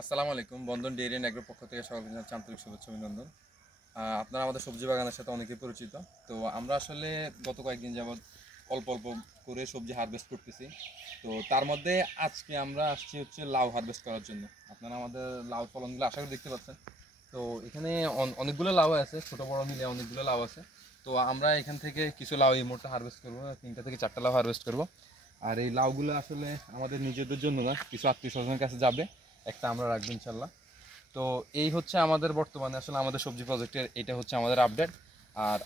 আসসালামু আলাইকুম। বন্ধন dairy and এগ্রোর পক্ষ থেকে সকলকে জানাচ্ছি আন্তরিক শুভেচ্ছা অভিনন্দন। আপনারা আমাদের সবজি বাগানের সাথে অনেকেই পরিচিত। তো আমরা আসলে গত কয়েকদিন যাবৎ অল্প অল্প করে সবজি হারভেস্ট করতেছি। তো তার মধ্যে আজকে আমরা আসছি হচ্ছে লাউ হারভেস্ট করার জন্য। আপনারা আমাদের লাউ ফলনগুলো আশা করি দেখতে পাচ্ছেন। তো এখানে অনেকগুলো লাউ আছে, ছোটো বড়ো মিলে অনেকগুলো লাউ আছে। তো আমরা এখান থেকে কিছু লাউ এই মুহূর্তে হারভেস্ট করবো, 3টা থেকে 4টা লাউ হারভেস্ট করবো। আর এই লাউগুলো আসলে আমাদের নিজেদের জন্য না, কিছু আত্মীয় স্বজনের কাছে যাবে, একটা আমরা রাখবো ইনশাল্লাহ। তো এই হচ্ছে আমাদের বর্তমানে আসলে আমাদের সবজি প্রজেক্টের এটা হচ্ছে আমাদের আপডেট। আর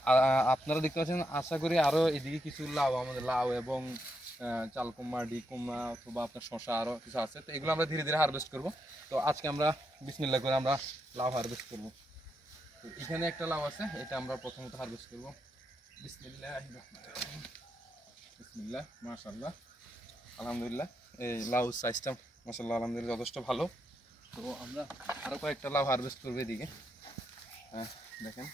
আপনারা দেখতে পাচ্ছেন, আশা করি আরও এদিকে কিছু লাউ, আমাদের লাউ এবং চালকুমড়া, ডিকুমড়া অথবা আপনার শশা আরও কিছু আছে। তো এগুলো আমরা ধীরে ধীরে হারভেস্ট করব। তো আজকে আমরা বিসমিল্লাহ করে আমরা লাউ হারভেস্ট করব। তো এখানে একটা লাউ আছে, এটা আমরা প্রথমত হারভেস্ট করব। বিসমিল্লাহ বিসমিল্লাহ, মাশাআল্লাহ, আলহামদুলিল্লাহ। এই লাউ সাইজটা মাশাআল্লাহ আলহামদুলিল্লাহ যথেষ্ট ভালো। তো আমরা আরও কয়েকটা লাউ হারভেস্ট করবো এদিকে। দেখেন,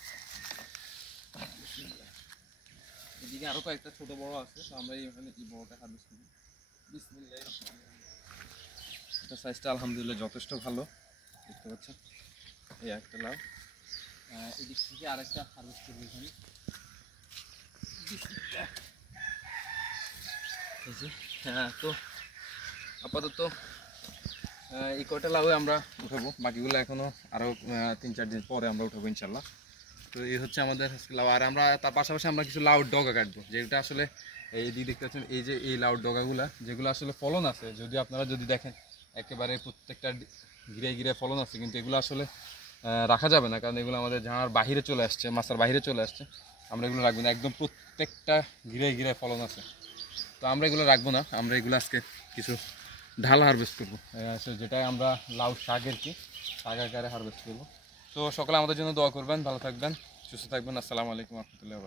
এদিকে আরও কয়েকটা ছোট বড় আছে। তো আমরা এখানে এই বড়টা হারভেস্ট করি। বিসমিল্লাহির রহমানির রহিম। এটা সাইজটা আলহামদুলিল্লাহ যথেষ্ট ভালো, দেখতে পাচ্ছেন। এই একটা লাউ, এদিক থেকে আরেকটা হারভেস্ট করবো এখানে। বিসমিল্লাহ। এই যে, তো আপাতত এই কয়টা লাউ আমরা উঠাবো, বাকিগুলো এখনও আরও 3-4 দিন পরে আমরা উঠাবো ইনশাল্লাহ। তো এই হচ্ছে আমাদের লাউ। আর আমরা তার পাশাপাশি আমরা কিছু লাউর ডগা কাটবো, যেটা আসলে এই দিকে দেখতে পাচ্ছেন, এই যে এই লাউর ডগাগুলা যেগুলো আসলে ফলন আছে, যদি আপনারা যদি দেখেন একেবারে প্রত্যেকটা ঘিরে ঘিরে ফলন আছে, কিন্তু এগুলো আসলে রাখা যাবে না, কারণ এগুলো আমাদের ঝাড়ার বাহিরে চলে আসছে, মাছার বাহিরে চলে আসছে। আমরা এগুলো রাখবো না, একদম প্রত্যেকটা ঘিরে ঘিরে ফলন আছে। তো আমরা এগুলো রাখবো না, আমরা এগুলো আজকে কিছু ঢাল হারভেস্ট করবো, যেটাই আমরা লাউ শাকের কি শাক আকারে হারভেস্ট করবো। তো সকলে আমাদের জন্য দোয়া করবেন, ভালো থাকবেন, সুস্থ থাকবেন। আসসালামু আলাইকুম রহমতুল্লাহ।